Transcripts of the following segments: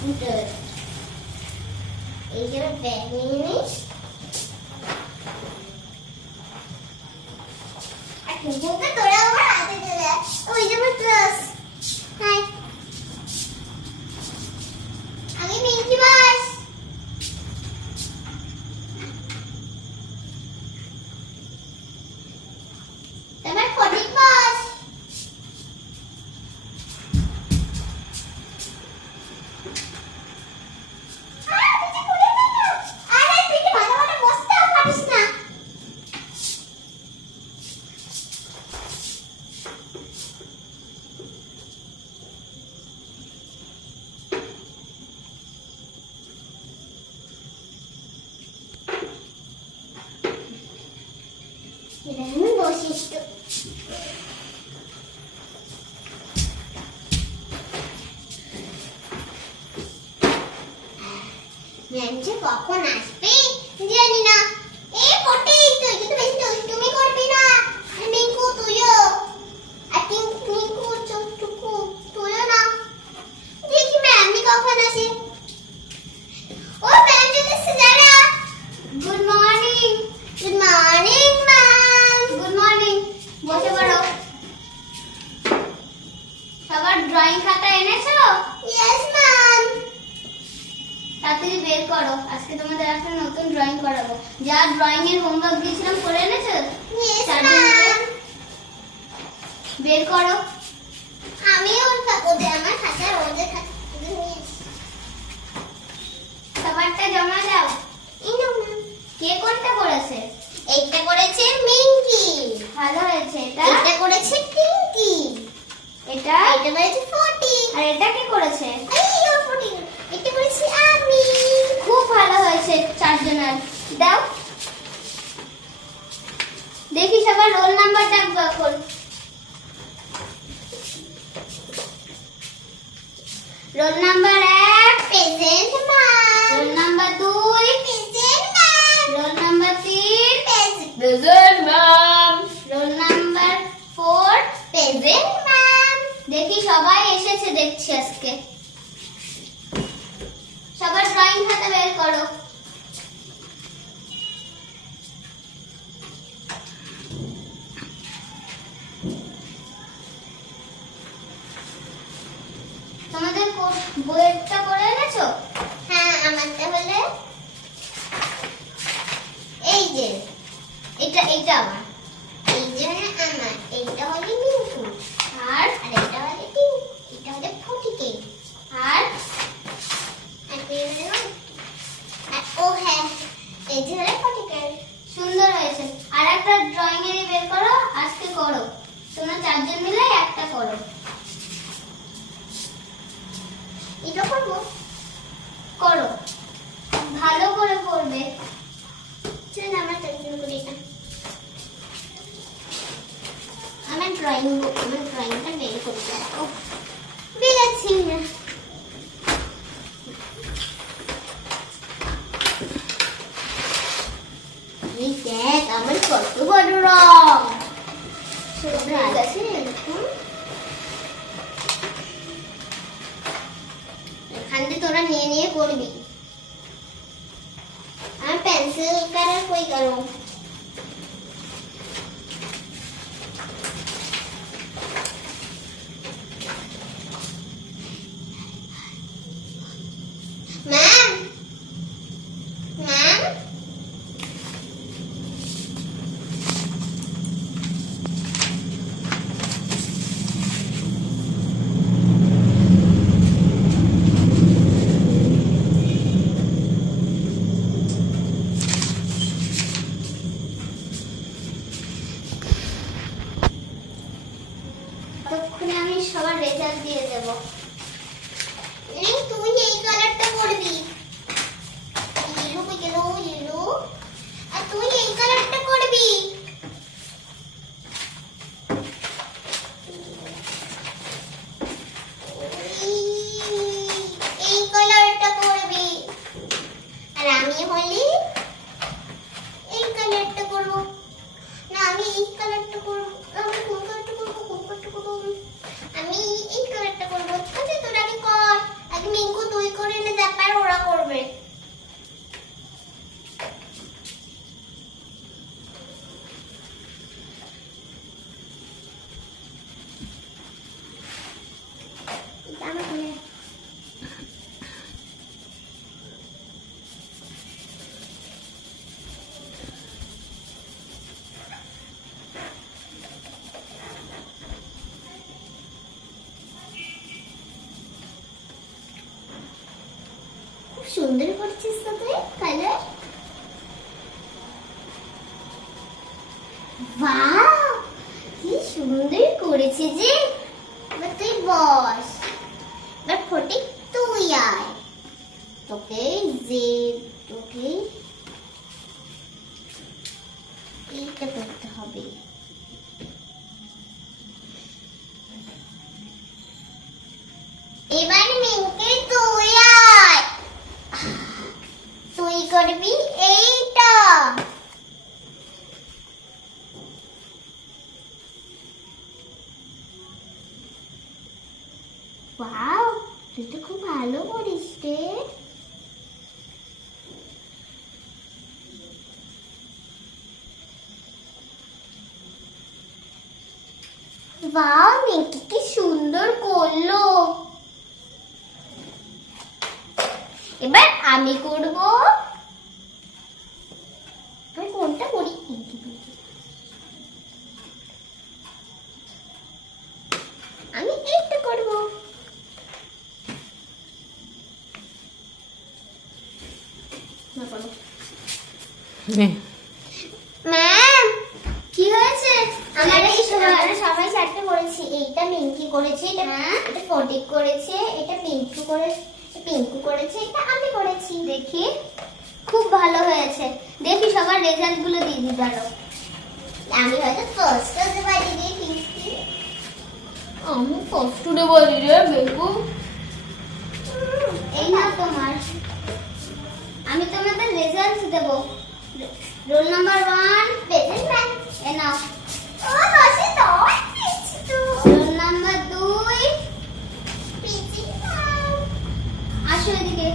Scooter. এই যে bag নিয়ে নিস। আর টিঙ্কুকে তোরা আমার হাতে দে। ওই যে আমার ক্লাস। হাই। আমি মিঙ্কি মাউস। তোমার ফটিক মাউস। ম্যামজি কখন আসবে জানি না। এই পটি তুই কিন্তু বেশি তুমি করবি না। আর মিঙ্কু তুইও। আর মিঙ্কু চুটুকু তুইও না। দেখি ম্যামজি কখন আসে। ও ম্যাম যদি যারা। Good morning. Good morning ma'am. Good morning. বসে পড়ো। সবার ড্রয়িং খাতা এনেছো? Yes ma'am. তাড়াতাড়ি বের করো, আজকে তোমাদের একটা নতুন ড্রয়িং করাবো। যা ড্রয়িং এর হোমওয়ার্ক দিয়েছিলাম করে এনেছো? Yes ma'am. বের করো। আমি ওর খাতা দে, আমার খাতা ওদের খাতা নিয়ে সবারটা জমা দাও। এই নাও ম্যাম। কে কোনটা করেছে? এইটা করেছে মিঙ্কি। ভালো হয়েছে। এটা করেছে টিঙ্কি। এটা করেছে ফটি। আর এটা কে করেছে? এই ও ফটি। এটা করেছি আমি। খুব ভালো হয়েছে চারজনের। দাও দেখি সবার রোল নাম্বার ডাকবো এখন। Roll number 1 present ma'am. Roll number 2 present ma'am. Roll number 3 present ma'am. Roll number 4 present ma'am. দেখি সবাই এসেছে দেখছি আজকে। সবার ড্রয়িং খাতা বের করো। তোমাদের বইটা করে এনেছো? হ্যাঁ, আমারটা হলে এই যে এটা আমার। এই যে আমার। এইটা হলে মিঙ্কু। আর এটা হলে টিঙ্কু। এটা হলে ফটিকে। আর ও হ্যাঁ, এই যে হলে ফটিকে। সুন্দর হয়েছে। আর একটা ড্রয়িং এর বের করো, আজকে করো। তোমরা চারজন মিলে একটা করো। এটা করবো? করো, ভালো করে করবে। চল আমরা চারজন করি এটা। আমার ড্রয়িংটা বের করতে হবে। বেরাচ্ছি না। এই দেখ আমার কত বড় রং। এখান থেকে তোরা নিয়ে নিয়ে করবি। আর পেন্সিল কালার কই করো? ম্যাম ম্যাম ততক্ষণে আমি সবার রেজাল্ট দিয়ে দেব। তুই এই কালারটা করবি। ইয়েলো আর তুই এই কালারটা করবি। এই কালারটা করবি। আর আমি হলি এই কালারটা করব। না, আমি এই কালারটা করব। আমি কোন কালারটা করব? আমি এই কালারটা করব। আচ্ছা তোর আগে কর। আগে মিঙ্কু তুই করে সুন্দর করছিস তো তুই কালার। বাহ, কি সুন্দর করেছে যে। এবার তুই বস, এবার ফটিক তুই আয়। তোকে যে তোকে এইটা করতে হবে। এবার মিঙ্কি তুই আয়, তুই করবি এইটা। ওয়াও, তুই তো খুব ভালো করিস রে। বাহ, মিঙ্কি কি সুন্দর করলো। এবার আমি করব। আমি কোনটা করি? আমি এইটা করব। ম্যাম, কি হয়েছে? আমরা সবাই চারটে করেছি। এইটা মিঙ্কি করেছে, এটা ফটিক করেছে, এটা পিঙ্কু করেছে, এটা আমি করেছি। দেখি, খুব ভালো হয়েছে। দেখি সবার রেজাল্ট গুলো দিয়ে দিই। পারো, আমি হয়তো ফার্স্ট হতে পারি রে পিঙ্কি। আমি ফার্স্ট হতে পারি রে বেকু। এই না তোমার, আমি তোমাদের রেজাল্ট দেব। রোল নাম্বার 1 বেজেস ম্যাম, এ নাও। ও দশে 10 পেয়েছি তো। রোল নাম্বার 2 পেয়েছি ম্যাম। আসো এদিকে,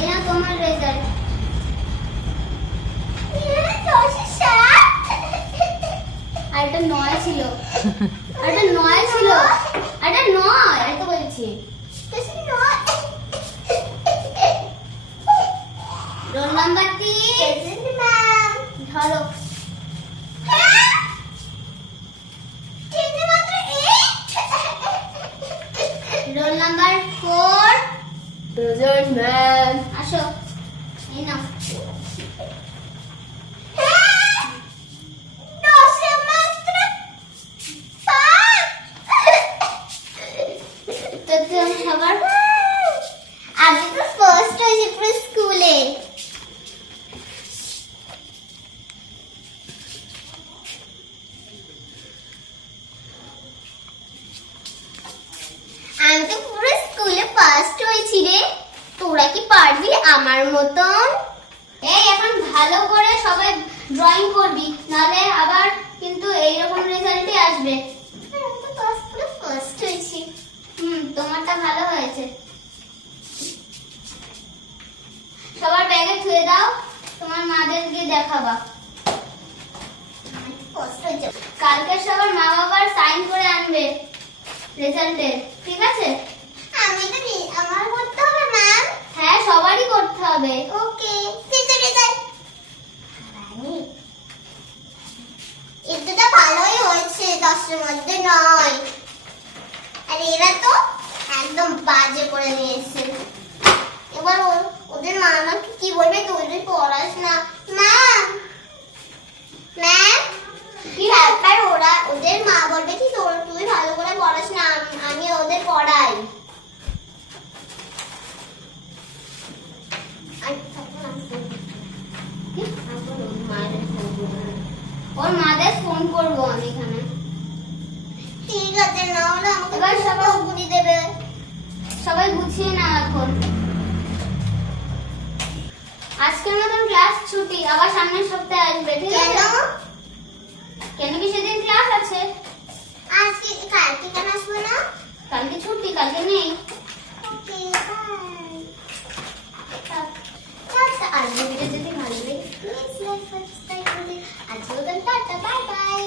এ নাও তোমার রেজাল্ট। 10 7। আর এটা 9 ছিল, আর এটা 9 ছিল, আর এটা 9, এই তো বলছি। রোল নাম্বার 3 ম্যাম, ধরো। Roll number 4 present ma'am. আসো, এই নাও। আমি তো ফার্স্ট হয়েছি পুরো স্কুলে। আমি তো পুরো স্কুলে ফার্স্ট হয়েছি রে। তোরা কি পারবি আমার মতন? এই এখন ভালো করে সবাই ড্রয়িং করবি, নালে আবার কিন্তু এইরকম রেজাল্টই আসবে। আমি তো পুরো ফার্স্ট হয়েছি। তোমারটা ভালো হয়েছে। সবার ব্যাগে থুয়ে দাও, তোমার মাদেরকে দেখাবা। কালকে সবার মা বাবার সাইন করে আনবে রেজাল্টের, ঠিক আছে? আমি তো আমার করতে হবে ম্যাম। হ্যাঁ, সবারই করতে হবে। ওকে, রেজাল্ট এটা ভালোই হয়েছে, 10 এর মধ্যে 9। আর এরা তো একদম বাজে করে নিয়েছে। এবার ওদের মা আমাকে কি বলবে? তুই পড়াস না ম্যাম। কি ব্যাপার? ওদের মা বলবে কি তুই ভালো করে পড়াস না, আমি ওদের পড়াই। ওর মাদের ফোন করবো আমি এখানে। ঠিক আছে, না হলে আমাকে এবার সবাই বুঝিয়ে দেবে। সবাই গুছিয়ে নাও এখন। আজকের মতন ক্লাস ছুটি, আবার সামনের সপ্তাহে আসবে, ঠিক আছে? কেন কি সেদিন ক্লাস আছে? আজকে কালকে কেন আসবো না? কালকে ছুটি, কালকে নেই। ওকে, বাই। আর ভিডিওটা যদি ভালো লাগে প্লিজ লাইক সাবস্ক্রাইব করে আজকের মতন টাটা, বাই বাই।